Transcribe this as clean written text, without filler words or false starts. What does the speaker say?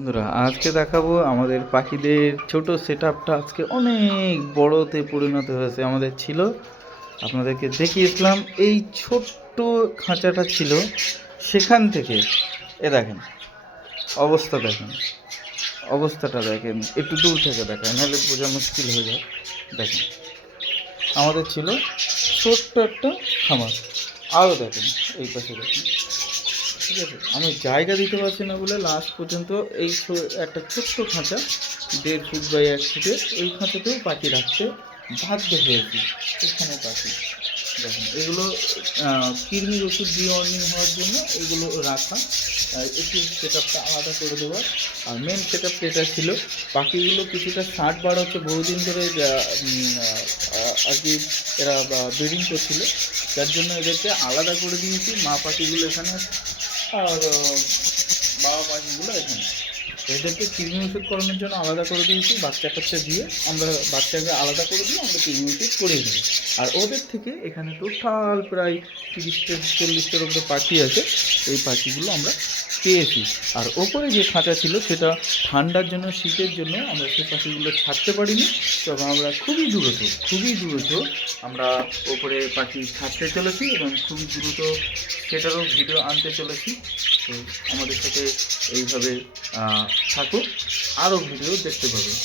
বন্ধুরা আজকে দেখাবো আমাদের পাখিদের ছোট সেটআপটা আজকে অনেক বড়তে পরিণত হয়েছে। আমাদের ছিল, আপনাদেরকে দেখিয়েছিলাম এই ছোট্ট খাঁচাটা ছিল, সেখান থেকে দেখেন অবস্থা, দেখেন অবস্থাটা, দেখেন একটু দূর থেকে দেখেন, নাহলে বোঝা মুশকিল হয়ে যায়। দেখেন আমাদের ছিল ছোট্ট একটা খামার, আরও দেখেন এই পাশে দেখেন, ঠিক আছে। আমি জায়গা দিতে পারছি না বলে লাস্ট পর্যন্ত এই একটা ছোট্ট খাঁচা 1.5 ফুট বাই 1 ফুটের এই খাঁচাতেও পাখি রাখতে বাধ্য হয়েছি। এখানে পাখি দেখেন, এগুলো কৃমির ওষুধ দিয়ে অর্নিং হওয়ার জন্য এগুলো রাখা, একটু সেট আপটা আলাদা করে দেওয়ার। আর মেন সেট আপ যেটা ছিল, পাখিগুলো কিছুটা 60 বার হচ্ছে বহুদিন ধরে আর কি এরা ব্রিডিং করছিল, যার জন্য এদেরকে আলাদা করে দিয়েছি। মা পাখিগুলো এখানে আর বাবা পাখিগুলো এখানে, এদেরকে কৃমি ওষুধ করানোর জন্য আলাদা করে দিয়েছি। বাচ্চা কাচ্চা দিয়ে আমরা বাচ্চাকে আলাদা করে দিয়ে আমরা কৃমি ওষুধ করিয়ে দেবো। আর ওদের থেকে এখানে টোটাল প্রায় 30-40টার উপরে পাখি আছে। এই পাখিগুলো আমরা পেয়েছি। আর ওপরে যে খাঁচা ছিল সেটা ঠান্ডার জন্য, শীতের জন্য আমরা সেই পাখিগুলো ছাড়তে পারিনি। তবে আমরা খুবই দ্রুত আমরা ওপরে পাখি ছাড়তে চলেছি এবং খুবই দ্রুত সেটারও ভিডিও আনতে চলেছি। তো আমাদের সাথে এইভাবে থাকুন, আরও ভিডিও দেখতে পাবেন।